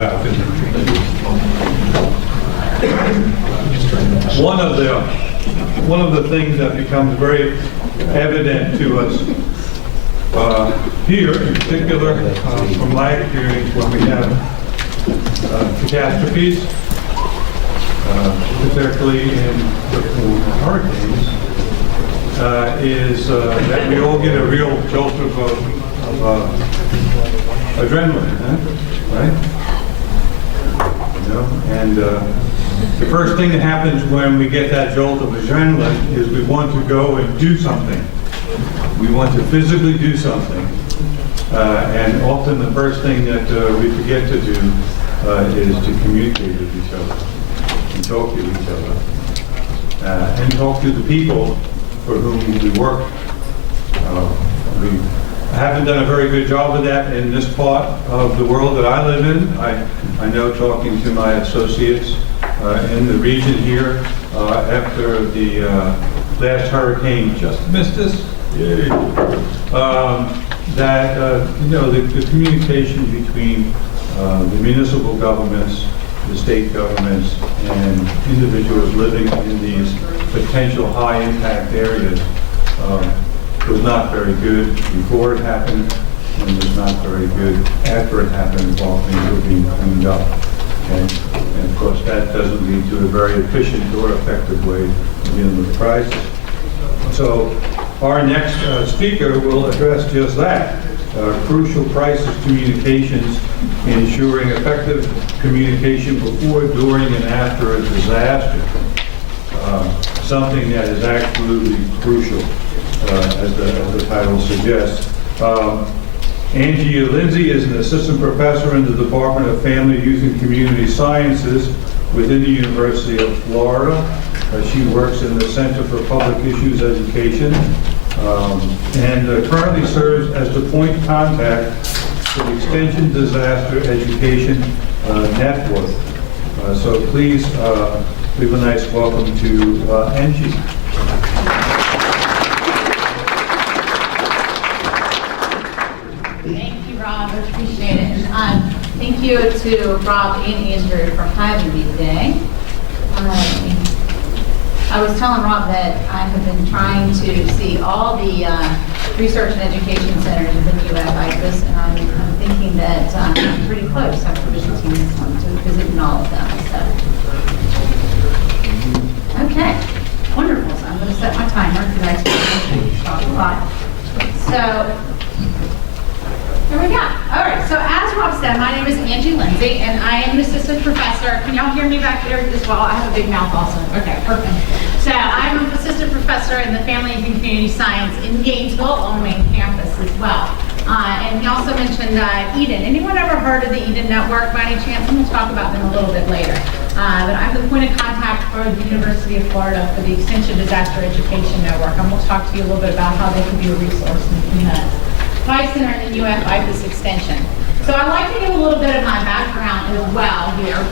One of the things that becomes very evident to us here, in particular from my experience when we have catastrophes, particularly in hurricanes, is that we all get a real jolt of adrenaline, right? And the first thing that happens when we get that jolt of adrenaline is we want to go and do something. We want to physically do something. And often the first thing that we forget to do is to communicate with each other and talk to each other and talk to the people for whom we work. We haven't done a very good job of that in this part of the world that I live in. I know, talking to my associates in the region here after the last hurricane just missed us, that the communication between the municipal governments, the state governments, and individuals living in these potential high impact areas was not very good before it happened, and was not very good after it happened while things were being cleaned up. Okay? And of course that doesn't lead to a very efficient or effective way of dealing with the crisis. So our next speaker will address just that, crucial crisis communications, ensuring effective communication before, during, and after a disaster. Something that is absolutely crucial, as the title suggests. Angie Lindsey is an assistant professor in the Department of Family, Youth, and Community Sciences within the University of Florida. She works in the Center for Public Issues Education and currently serves as the point of contact for the Extension Disaster Education Network. So please leave a nice welcome to Angie. Thank you, Rob. I appreciate it. And thank you to Rob and Andrew for having me today. I was telling Rob that I have been trying to see all the research and education centers within UF-GCREC, and I'm thinking that I'm pretty close after visiting this one to visiting all of them. So, okay, wonderful. So I'm going to set my timer because I talk a lot. So, here we go. All right, so as Rob said, my name is Angie Lindsey, and I am an assistant professor. Can y'all hear me back there as well? I have a big mouth also. Okay, perfect. So I'm an assistant professor in the Family and Community Science in Gainesville on the main campus as well. And he also mentioned Eden. Anyone ever heard of the Eden Network by any chance? I'm going to talk about them a little bit later. But I'm the point of contact for the University of Florida for the Extension Disaster Education Network. I'm going to talk to you a little bit about how they can be a resource in the Vice Center and the UF-GCREC Extension. So I'd like to give a little bit of my background as well here.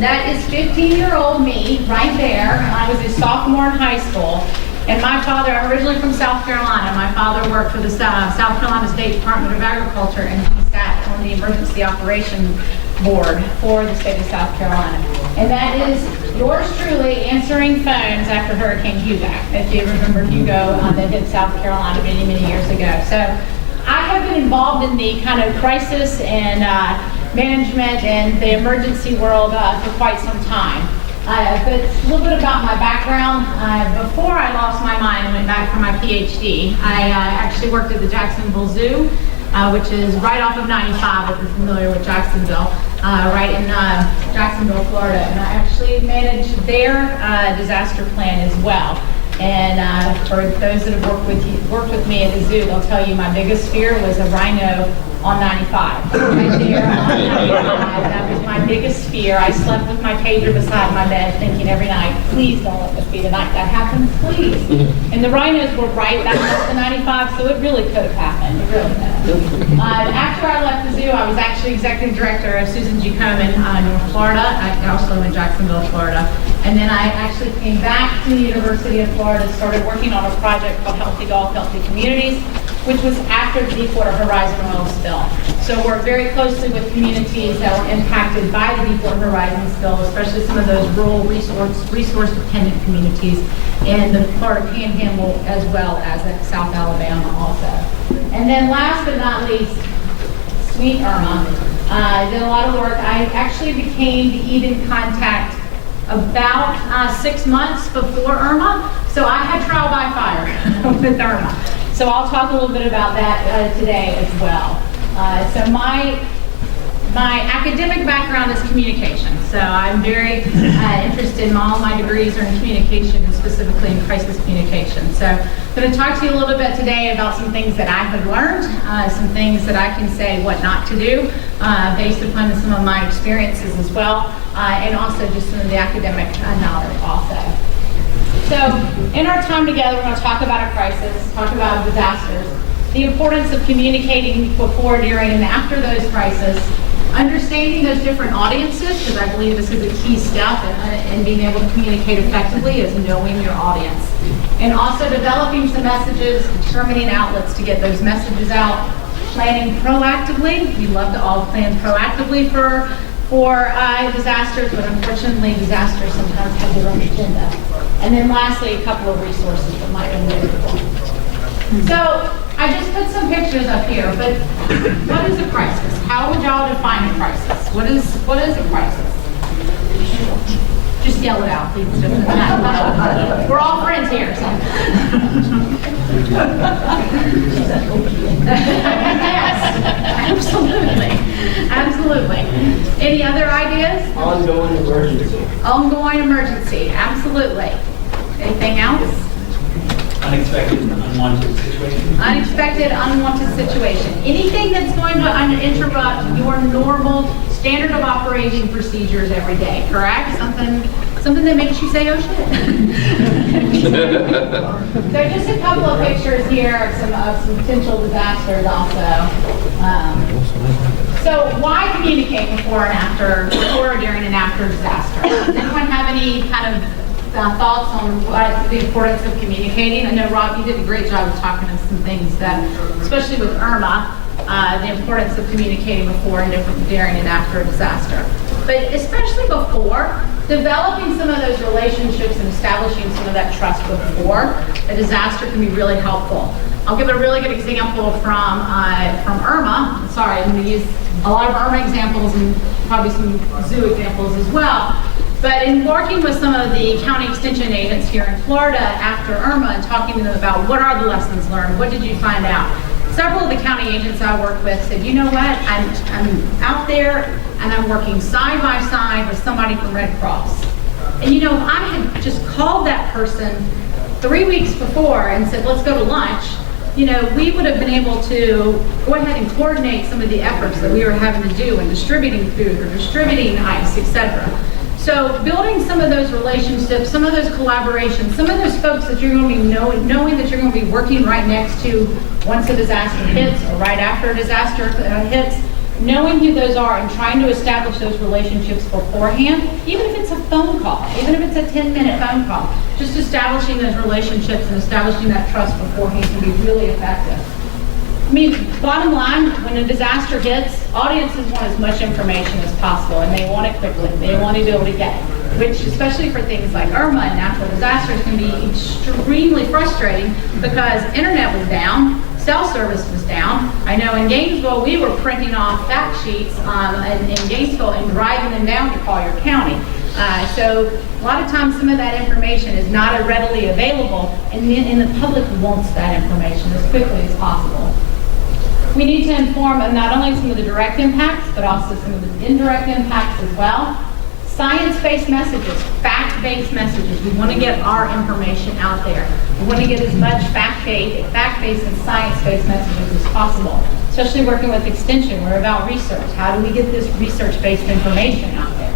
That is 15-year-old me right there. I was a sophomore in high school. And my father, I'm originally from South Carolina. My father worked for the South Carolina State Department of Agriculture, and he sat on the Emergency Operations Board for the state of South Carolina. And that is yours truly answering phones after Hurricane Hugo. If you remember Hugo that hit South Carolina many, many years ago. So I have been involved in the kind of crisis and management and the emergency world for quite some time. But a little bit about my background. Before I lost my mind and went back for my PhD, I actually worked at the Jacksonville Zoo, which is right off of 95, if you're familiar with Jacksonville, right in Jacksonville, Florida. And I actually managed their disaster plan as well. And for those that have worked with me at the zoo, they'll tell you my biggest fear was a rhino on 95. Right there on 95, that was my biggest fear. I slept with my pager beside my bed thinking every night, please don't let this be the night that happens, please. And the rhinos were right back up to 95, so it really could have happened. It really could have. After I left the zoo, I was actually executive director of Susan G. Komen, North Florida. I also in Jacksonville, Florida. And then I actually came back to the University of Florida, started working on a project called Healthy Golf, Healthy Communities. which was after the Deepwater Horizon oil spill. So worked very closely with communities that were impacted by the Deepwater Horizon spill, especially some of those rural resource-dependent communities in the Florida Panhandle as well as at South Alabama also. And then last but not least, sweet Irma. I did a lot of work. I actually became the EDIN contact about 6 months before Irma, so I had trial by fire with Irma. So I'll talk a little bit about that today as well. So my academic background is communication, so I'm very interested in all my degrees are in communication and specifically in crisis communication. So I'm going to talk to you a little bit today about some things that I have learned, some things that I can say what not to do based upon some of my experiences as well, and also just some of the academic knowledge also. So in our time together, we're going to talk about a crisis, talk about disasters, the importance of communicating before, during, and after those crises, understanding those different audiences, because I believe this is a key step in being able to communicate effectively, is knowing your audience. And also developing some messages, determining outlets to get those messages out, planning proactively. We love to all plan proactively for disasters, but unfortunately disasters sometimes have their own agenda. And then lastly, a couple of resources that might be available. So I just put some pictures up here, but what is a crisis? How would y'all define a crisis? What is a crisis? Just yell it out, please. We're all friends here, so. Yes, absolutely. Any other ideas? Ongoing emergency. Ongoing emergency, absolutely. Anything else? Unexpected and unwanted situation. Unexpected, unwanted situation. Anything that's going to interrupt your normal standard of operating procedures every day, correct? Something that makes you say, oh shit. So just a couple of pictures here of some potential disasters also. So why communicate before or during and after disaster? Does anyone have any kind of thoughts on what the importance of communicating? I know, Rob, you did a great job of talking of some things that, especially with Irma, the importance of communicating before and during and after a disaster. But especially before, developing some of those relationships and establishing some of that trust before a disaster can be really helpful. I'll give a really good example from Irma. Sorry, I'm going to use a lot of Irma examples and probably some zoo examples as well. But in working with some of the county extension agents here in Florida after Irma and talking to them about what are the lessons learned, what did you find out? Several of the county agents I work with said, you know what, I'm out there and I'm working side by side with somebody from Red Cross. And you know, if I had just called that person 3 weeks before and said, let's go to lunch, you know, we would have been able to go ahead and coordinate some of the efforts that we were having to do in distributing food or distributing ice, etc. So building some of those relationships, some of those collaborations, some of those folks that you're going to be knowing that you're going to be working right next to once a disaster hits or right after a disaster hits, knowing who those are and trying to establish those relationships beforehand, even if it's a phone call, even if it's a 10-minute phone call, just establishing those relationships and establishing that trust beforehand can be really effective. I mean, bottom line, when a disaster hits, audiences want as much information as possible, and they want it quickly. They want to be able to get it, which, especially for things like Irma and natural disasters, can be extremely frustrating because internet was down, cell service was down. I know in Gainesville, we were printing off fact sheets in Gainesville and driving them down to Collier County. So a lot of times some of that information is not readily available, and the public wants that information as quickly as possible. We need to inform of not only some of the direct impacts, but also some of the indirect impacts as well. Science-based messages, fact-based messages. We want to get our information out there. We want to get as much fact-based and science-based messages as possible, especially working with Extension. We're about research. How do we get this research-based information out there?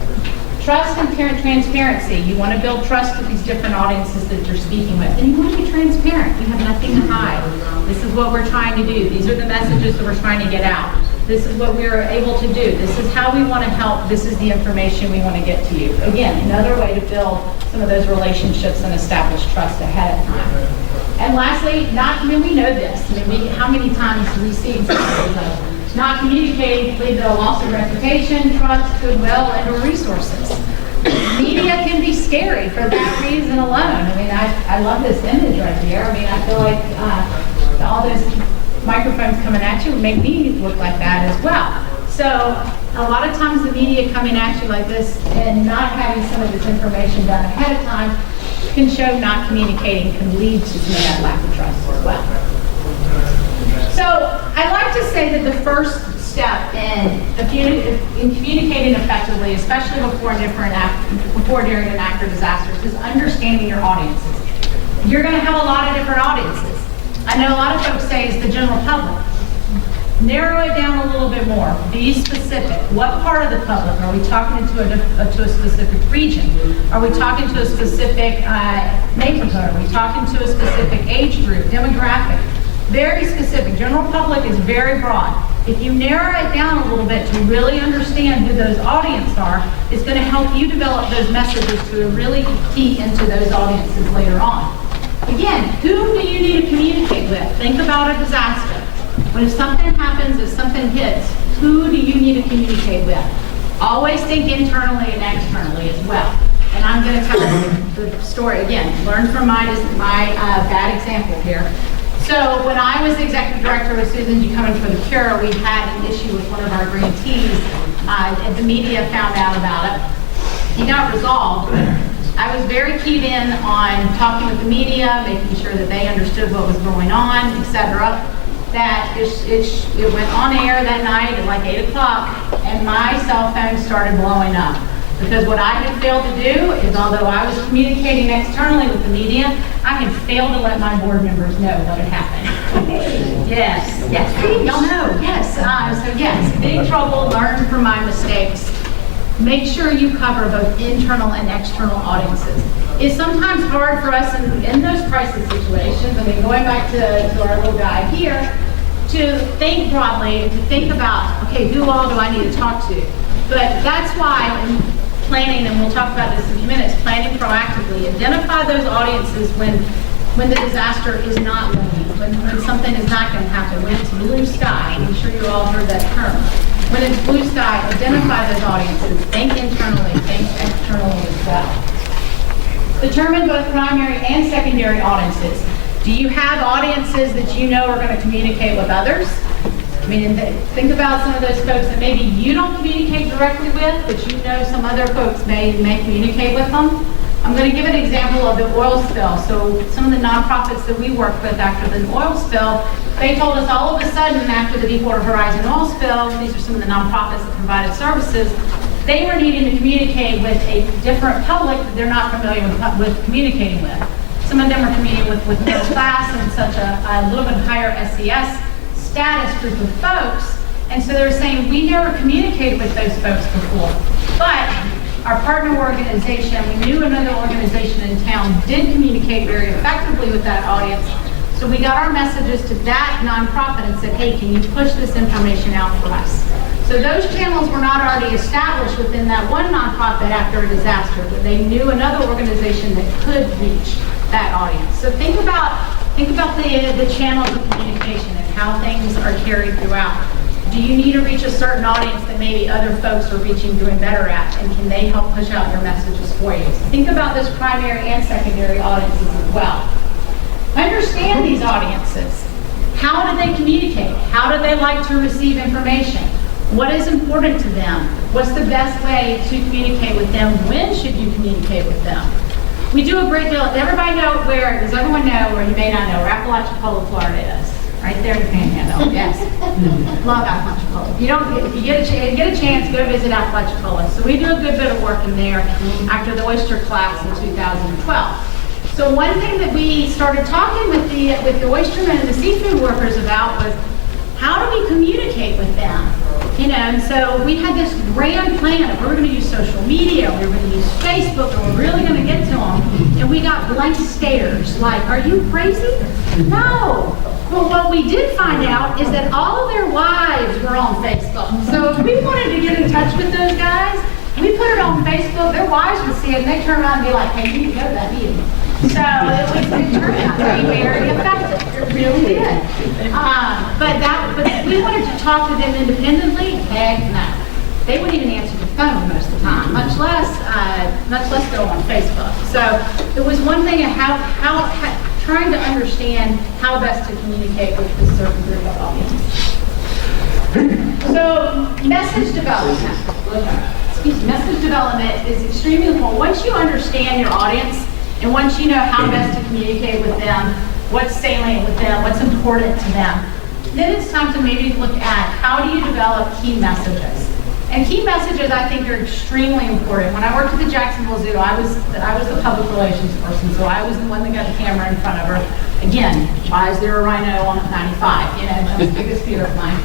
Trust and transparency. You want to build trust with these different audiences that you're speaking with. And you want to be transparent. You have nothing to hide. This is what we're trying to do. These are the messages that we're trying to get out. This is what we are able to do. This is how we want to help. This is the information we want to get to you. Again, another way to build some of those relationships and establish trust ahead of time. And lastly, we know this. How many times do we see examples of not communicating can lead to a loss of reputation, trust, goodwill, and/or resources. Media can be scary for that reason alone. I love this image right here. I feel like all those microphones coming at you would make me look like that as well. So a lot of times the media coming at you like this and not having some of this information done ahead of time can show not communicating, can lead to some of that lack of trust as well. So I like to say that the first step in communicating effectively, especially before, during, and after disasters, is understanding your audiences. You're going to have a lot of different audiences. I know a lot of folks say it's the general public. Narrow it down a little bit more. Be specific. What part of the public? Are we talking to a specific region? Are we talking to a specific neighborhood? Are we talking to a specific age group, demographic? Very specific. General public is very broad. If you narrow it down a little bit to really understand who those audiences are, it's going to help you develop those messages to really key into those audiences later on. Again, who do you need to communicate with? Think about a disaster. When something happens, if something hits, who do you need to communicate with? Always think internally and externally as well. And I'm going to tell the story again. Learn from my bad example here. So when I was the executive director with Susan G. Cummings for the Cure, we had an issue with one of our grantees, and the media found out about it. It got resolved. I was very keyed in on talking with the media, making sure that they understood what was going on, etc. That it went on air that night at like 8 o'clock, and my cell phone started blowing up. Because what I had failed to do is, although I was communicating externally with the media, I had failed to let my board members know what had happened. Yes, y'all know, yes. So yes, big trouble, learn from my mistakes. Make sure you cover both internal and external audiences. It's sometimes hard for us in those crisis situations, going back to our little guy here, to think broadly, to think about, okay, who all do I need to talk to? But that's why in planning, and we'll talk about this in a few minutes, planning proactively, identify those audiences when the disaster is not looming, when something is not going to happen, when it's blue sky. I'm sure you all heard that term. When it's blue sky, identify those audiences. Think internally, think externally as well. Determine both primary and secondary audiences. Do you have audiences that you know are going to communicate with others? Think about some of those folks that maybe you don't communicate directly with, but you know some other folks may communicate with them. I'm going to give an example of the oil spill. So some of the nonprofits that we work with after the oil spill, they told us all of a sudden after the Deepwater Horizon oil spill, these are some of the nonprofits that provided services, they were needing to communicate with a different public that they're not familiar with communicating with. Some of them are communicating with middle class and such a little bit higher SES status group of folks. And so they're saying, we never communicated with those folks before. But our partner organization, we knew another organization in town did communicate very effectively with that audience. So we got our messages to that nonprofit and said, hey, can you push this information out for us? So those channels were not already established within that one nonprofit after a disaster, but they knew another organization that could reach that audience. So think about the channels of communication and how things are carried throughout. Do you need to reach a certain audience that maybe other folks are doing better at, and can they help push out your messages for you? So think about those primary and secondary audiences as well. Understand these audiences. How do they communicate? How do they like to receive information? What is important to them? What's the best way to communicate with them? When should you communicate with them? We do a great deal. Does everybody know where, does everyone know, or you may not know, where Apalachicola, Florida is? Right there in the Panhandle, yes. Love Apalachicola. If you get a chance, go visit Apalachicola. So we do a good bit of work in there after the oyster collapse in 2012. So one thing that we started talking with the oystermen and the seafood workers about was, how do we communicate with them? And so we had this grand plan of, we're going to use social media, we were going to use Facebook, and we're really going to get to them. And we got blank stares, like, are you crazy? No. Well, what we did find out is that all of their wives were on Facebook. So if we wanted to get in touch with those guys, we put it on Facebook, their wives would see it, and they turn around and be like, hey, you need to go to that meeting. So it turned out to be very effective. It really did. But we wanted to talk to them independently. Heck no. They wouldn't even answer the phone most of the time, much less go on Facebook. So it was one thing of how trying to understand how best to communicate with a certain group of audience. So message development. Message development is extremely important. Once you understand your audience and once you know how best to communicate with them, what's salient with them, what's important to them, then it's time to maybe look at how do you develop key messages. And key messages, I think, are extremely important. When I worked at the Jacksonville Zoo, I was the public relations person, so I was the one that got the camera in front of her. Again, why is there a rhino on 95? You know, that's the biggest fear of mine.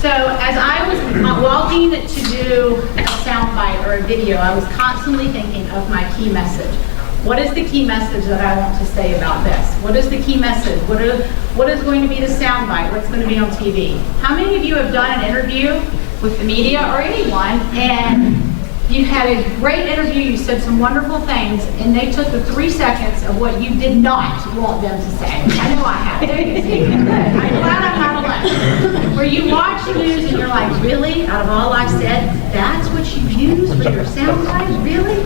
So as I was walking to do a soundbite or a video, I was constantly thinking of my key message. What is the key message that I want to say about this? What is the key message? What is going to be the soundbite? What's going to be on TV? How many of you have done an interview with the media or anyone, and you had a great interview, you said some wonderful things, and they took the 3 seconds of what you did not want them to say? I know I have. There you go. See, good. I'm glad I'm not alone. Where you watch the news and you're like, really? Out of all I've said, that's what you use for your soundbite? Really?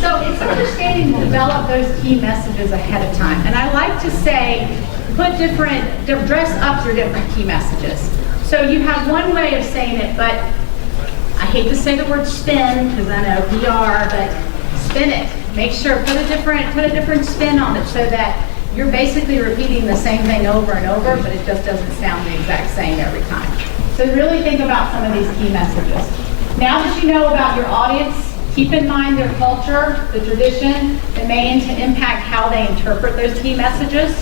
So it's understanding to develop those key messages ahead of time. And I like to say, dress up your different key messages. So you have one way of saying it, but I hate to say the word spin because I know PR, but spin it. Make sure, put a different spin on it so that you're basically repeating the same thing over and over, but it just doesn't sound the exact same every time. So really think about some of these key messages. Now that you know about your audience, keep in mind their culture, the tradition that may impact how they interpret those key messages.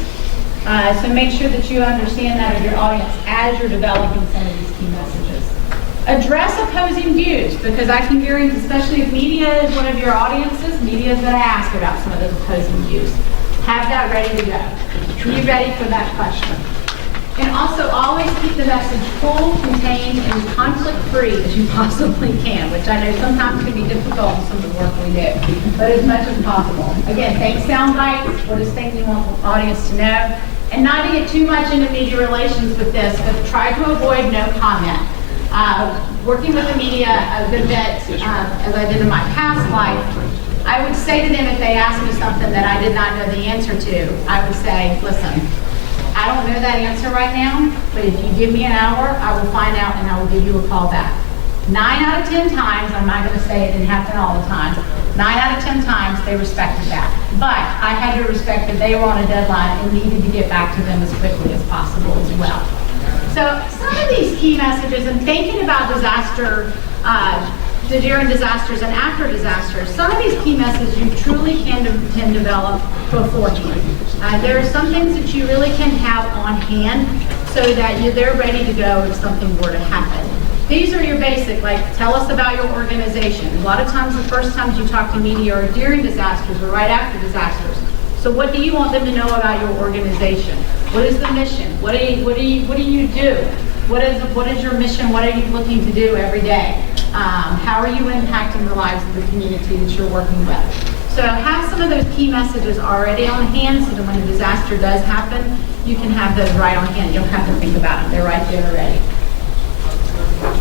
So make sure that you understand that of your audience as you're developing some of these key messages. Address opposing views, because I can guarantee, especially if media is one of your audiences, media is going to ask about some of those opposing views. Have that ready to go. Be ready for that question. And also always keep the message full, contained, and conflict-free as you possibly can, which I know sometimes can be difficult in some of the work we do, but as much as possible. Again, think sound bites, what is things you want the audience to know, and not to get too much into media relations with this, but try to avoid no comment. Working with the media a good bit, as I did in my past life, I would say to them if they asked me something that I did not know the answer to, I would say, listen, I don't know that answer right now, but if you give me an hour, I will find out and I will give you a call back. 9 out of 10 times, I'm not going to say it didn't happen all the time, 9 out of 10 times they respected that. But I had to respect that they were on a deadline and needed to get back to them as quickly as possible as well. So some of these key messages, and thinking about disaster, during disasters and after disasters, some of these key messages you truly can develop beforehand. There are some things that you really can have on hand so that they're ready to go if something were to happen. These are your basic, like tell us about your organization. A lot of times the first times you talk to media are during disasters or right after disasters. So what do you want them to know about your organization? What is the mission? What do you do? What is your mission? What are you looking to do every day? How are you impacting the lives of the community that you're working with? So have some of those key messages already on hand so that when a disaster does happen, you can have those right on hand. You don't have to think about them. They're right there already.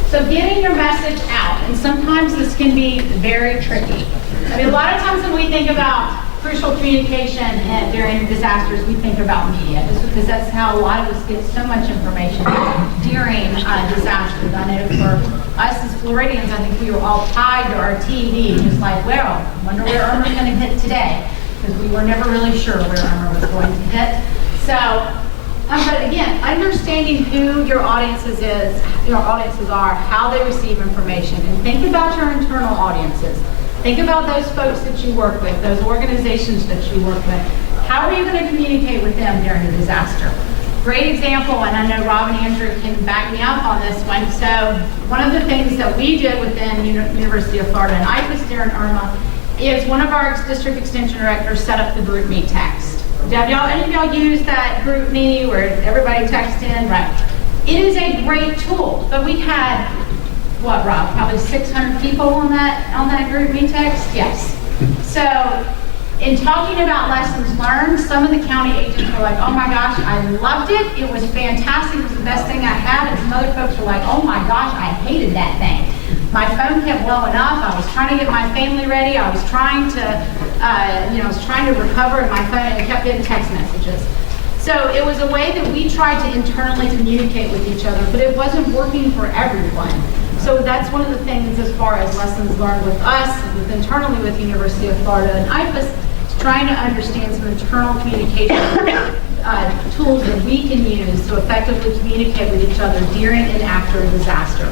So getting your message out, and sometimes this can be very tricky. I mean, a lot of times when we think about crucial communication and during disasters, we think about media, just because that's how a lot of us get so much information during disasters. I know for us as Floridians, I think we were all tied to our TV, just like, well, I wonder where Irma's going to hit today, because we were never really sure where Irma was going to hit. So, but again, understanding who your audiences are, how they receive information, and think about your internal audiences. Think about those folks that you work with, those organizations that you work with. How are you going to communicate with them during a disaster? Great example, and I know Rob and Andrew can back me up on this one. So one of the things that we did within University of Florida and IFAS during Irma is one of our district extension directors set up the group me text. Have any of y'all used that group me where everybody texts in? Right. It is a great tool, but we had what, Rob, probably 600 people on that group me text? Yes. So In talking about lessons learned, some of the county agents were like, oh my gosh, I loved it. It was fantastic. It was the best thing I had. And some other folks were like, oh my gosh, I hated that thing. My phone kept blowing up. I was trying to get my family ready. I was trying to, I was trying to recover and my phone, and it kept getting text messages. So it was a way that we tried to internally communicate with each other, but it wasn't working for everyone. So that's one of the things as far as lessons learned with us, internally with University of Florida and IFAS, trying to understand some internal communication tools that we can use to effectively communicate with each other during and after a disaster.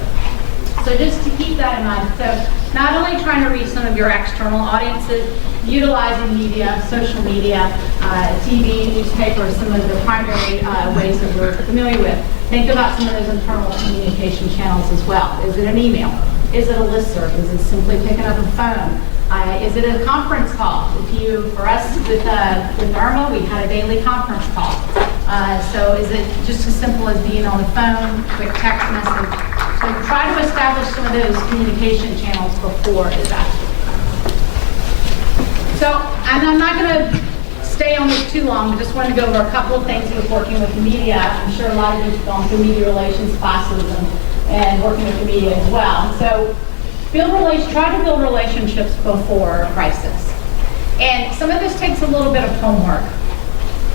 So just to keep that in mind, so not only trying to reach some of your external audiences, utilizing media, social media, TV, newspapers, some of the primary ways that we're familiar with. Think about some of those internal communication channels as well. Is it an email? Is it a listserv? Is it simply picking up a phone? Is it a conference call? For us with Irma, we had a daily conference call. So is it just as simple as being on the phone, quick text message? So try to establish some of those communication channels before disaster. So, and I'm not going to stay on this too long. I just wanted to go over a couple of things with working with the media. I'm sure a lot of you have gone through media relations classes and working with the media as well. So try to build relationships before a crisis. And some of this takes a little bit of homework.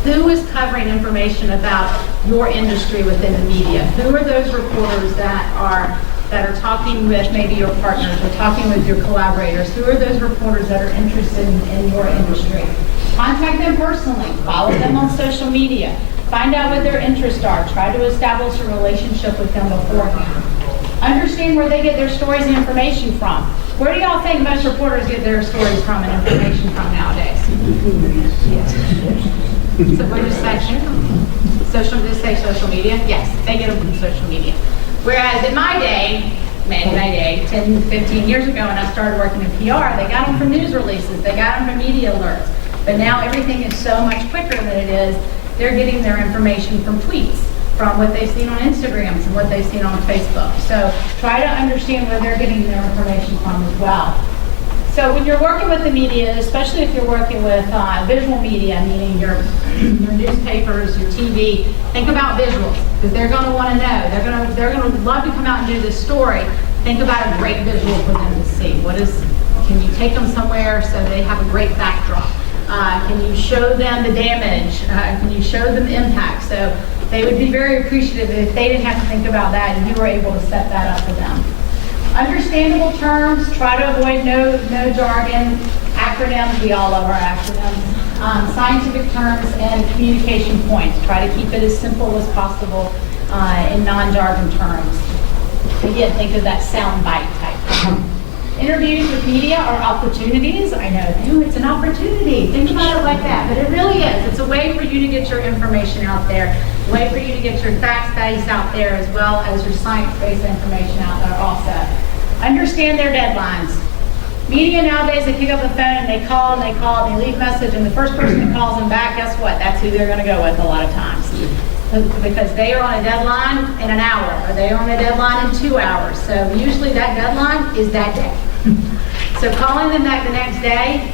Who is covering information about your industry within the media? Who are those reporters that are talking with maybe your partners or talking with your collaborators? Who are those reporters that are interested in your industry? Contact them personally. Follow them on social media. Find out what their interests are. Try to establish a relationship with them beforehand. Understand where they get their stories and information from. Where do y'all think most reporters get their stories from and information from nowadays? So what did you say? Social media? Yes, they get them from social media. Whereas in my day, 10, 15 years ago when I started working in PR, they got them from news releases, they got them from media alerts. But now everything is so much quicker than it is. They're getting their information from tweets, from what they've seen on Instagrams and what they've seen on Facebook. So try to understand where they're getting their information from as well. So when you're working with the media, especially if you're working with visual media, meaning your newspapers, your TV, think about visuals, because they're going to want to know. They're going to love to come out and do this story. Think about a great visual for them to see. Can you take them somewhere so they have a great backdrop? Can you show them the damage? Can you show them the impact? So they would be very appreciative if they didn't have to think about that and you were able to set that up for them. Understandable terms, try to avoid no jargon, acronyms, we all love our acronyms, scientific terms, and communication points. Try to keep it as simple as possible in non-jargon terms. Again, think of that soundbite type. Interviews with media are opportunities. I know, it's an opportunity. Think about it like that, but it really is. It's a way for you to get your information out there, a way for you to get your fact studies out there, as well as your science-based information out there also. Understand their deadlines. Media nowadays, they pick up the phone and they call, and they leave a message, and the first person that calls them back, guess what? That's who they're going to go with a lot of times. Because they are on a deadline in an hour, or they are on a deadline in 2 hours. So usually that deadline is that day. So calling them back the next day,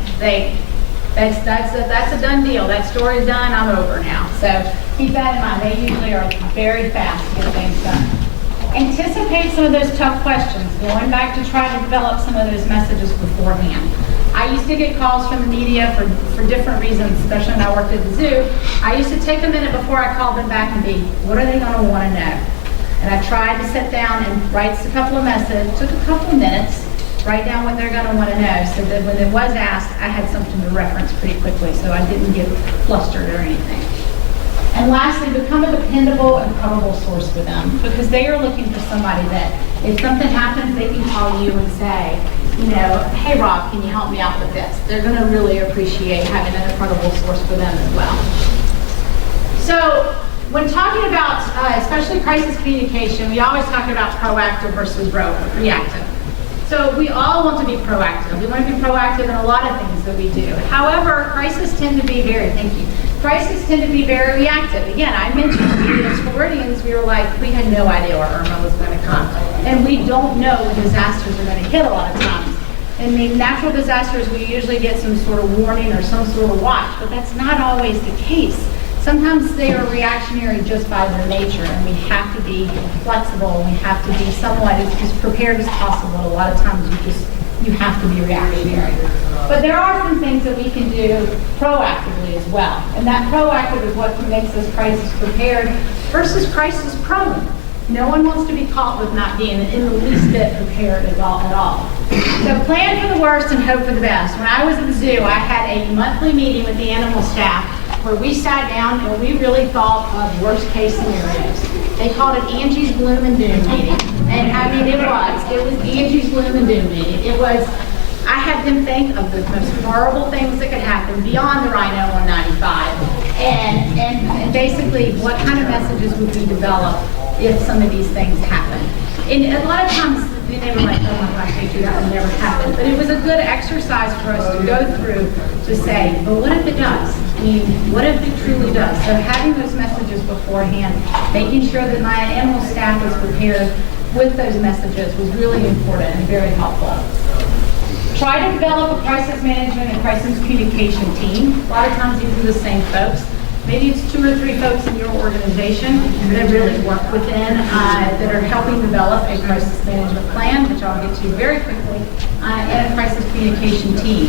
that's a done deal. That story is done, I'm over now. So keep that in mind. They usually are very fast to get things done. Anticipate some of those tough questions, going back to try to develop some of those messages beforehand. I used to get calls from the media for different reasons, especially when I worked at the zoo. I used to take a minute before I called them back and what are they going to want to know? And I tried to sit down and write a couple of messages. Took a couple of minutes, write down what they're going to want to know, so that when it was asked, I had something to reference pretty quickly, so I didn't get flustered or anything. And lastly, become a dependable and credible source for them, because they are looking for somebody that, if something happens, they can call you and say, hey Rob, can you help me out with this? They're going to really appreciate having an incredible source for them as well. So when talking about, especially crisis communication, we always talk about proactive versus reactive. So we all want to be proactive. We want to be proactive in a lot of things that we do. However, crises tend to be crises tend to be very reactive. Again, I mentioned as Floridians, we had no idea where Irma was going to come. And we don't know when disasters are going to hit a lot of times. In the natural disasters, we usually get some sort of warning or some sort of watch, but that's not always the case. Sometimes they are reactionary just by their nature, and we have to be flexible, and we have to be somewhat as prepared as possible. A lot of times you have to be reactionary. But there are some things that we can do proactively as well. And that proactive is what makes us crisis prepared versus crisis prone. No one wants to be caught with not being in the least bit prepared at all. So plan for the worst and hope for the best. When I was at the zoo, I had a monthly meeting with the animal staff where we sat down and we really thought of worst case scenarios. They called it Angie's gloom and doom meeting. And I mean, it was Angie's gloom and doom meeting. I had them think of the most horrible things that could happen beyond the Rhino 195. And basically what kind of messages would we develop if some of these things happen. And a lot of times they were like, oh my gosh, that will never happen. But it was a good exercise for us to go through to say, but what if it does? I mean, what if it truly does? So having those messages beforehand, making sure that my animal staff was prepared with those messages was really important and very helpful. Try to develop a crisis management and crisis communication team. A lot of times these are the same folks. Maybe it's 2 or 3 folks in your organization that really work within, that are helping develop a crisis management plan, which I'll get to very quickly, and a crisis communication team.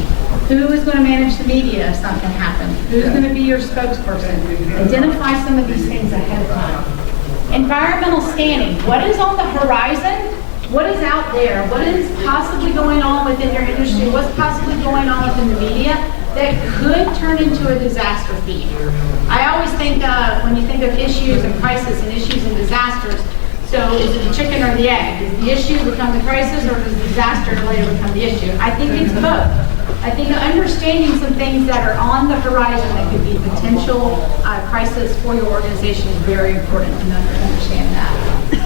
Who is going to manage the media if something happens? Who's going to be your spokesperson? Identify some of these things ahead of time. Environmental scanning. What is on the horizon? What is out there? What is possibly going on within your industry? What's possibly going on within the media that could turn into a disaster feed? I always think when you think of issues and crisis and issues and disasters, so is it the chicken or the egg? Does the issue become the crisis, or does the disaster later become the issue? I think it's both. I think understanding some things that are on the horizon that could be potential crisis for your organization is very important to understand that.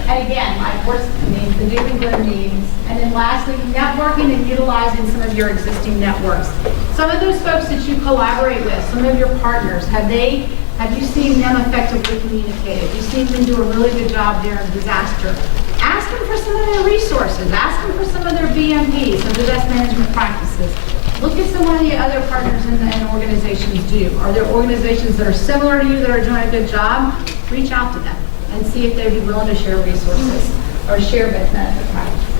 And again, my course means the doing good meetings. And then lastly, networking and utilizing some of your existing networks. Some of those folks that you collaborate with, some of your partners, have you seen them effectively communicate? Have you seen them do a really good job during disaster? Ask them for some of their resources. Ask them for some of their BMPs, some of the best management practices. Look at some of the other partners in organizations do. Are there organizations that are similar to you that are doing a good job? Reach out to them and see if they'd be willing to share resources or share best benefit practices.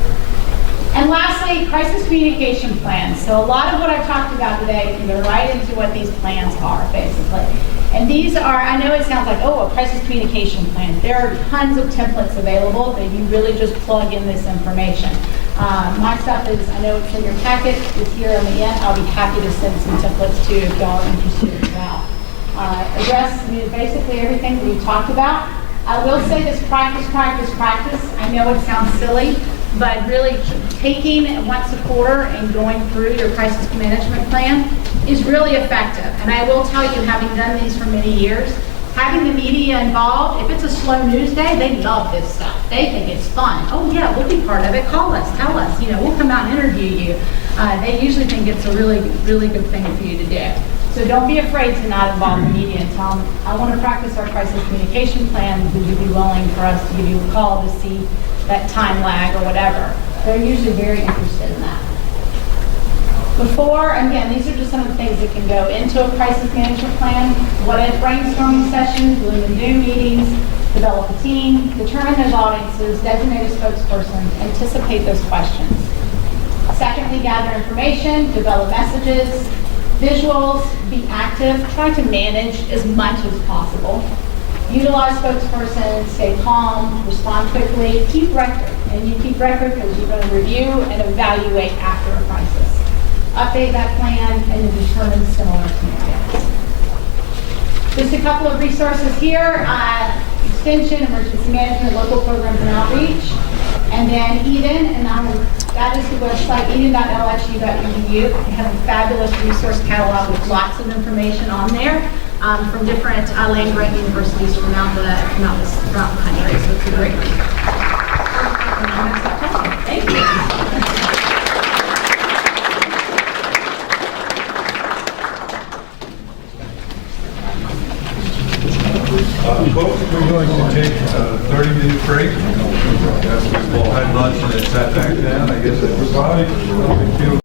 And lastly, crisis communication plans. So a lot of what I've talked about today can go right into what these plans are, basically. And these are, I know it sounds like, oh, a crisis communication plan. There are tons of templates available that you really just plug in this information. My stuff is, I know it's in your packet, it's here on the end. I'll be happy to send some templates to you if y'all are interested as well. Address basically everything we talked about. I will say this practice. I know it sounds silly, but really taking once a quarter and going through your crisis management plan is really effective. And I will tell you, having done these for many years, having the media involved, if it's a slow news day, they love this stuff. They think it's fun. Oh yeah, we'll be part of it. Call us, tell us, we'll come out and interview you. They usually think it's a really, really good thing for you to do. So don't be afraid to not involve the media and tell them, I want to practice our crisis communication plan. Would you be willing for us to give you a call to see that time lag or whatever? They're usually very interested in that. Before, again, these are just some of the things that can go into a crisis management plan. What if brainstorming sessions, gloom and doom meetings, develop a team, determine those audiences, designate a spokesperson, anticipate those questions. Secondly, gather information, develop messages, visuals, be active, try to manage as much as possible. Utilize spokesperson, stay calm, respond quickly, keep record. And you keep record because you're going to review and evaluate after a crisis. Update that plan and then determine similar scenarios. Just a couple of resources here. Extension, emergency management, local programs and outreach. And then Eden, and that is the website, eden.lsu.edu. They have a fabulous resource catalog with lots of information on there from different land-grant universities throughout the country. So it's a great resource. Thank you. Folks, we're going to take a 30-minute break. We've all had lunch and then sat back down. I guess everybody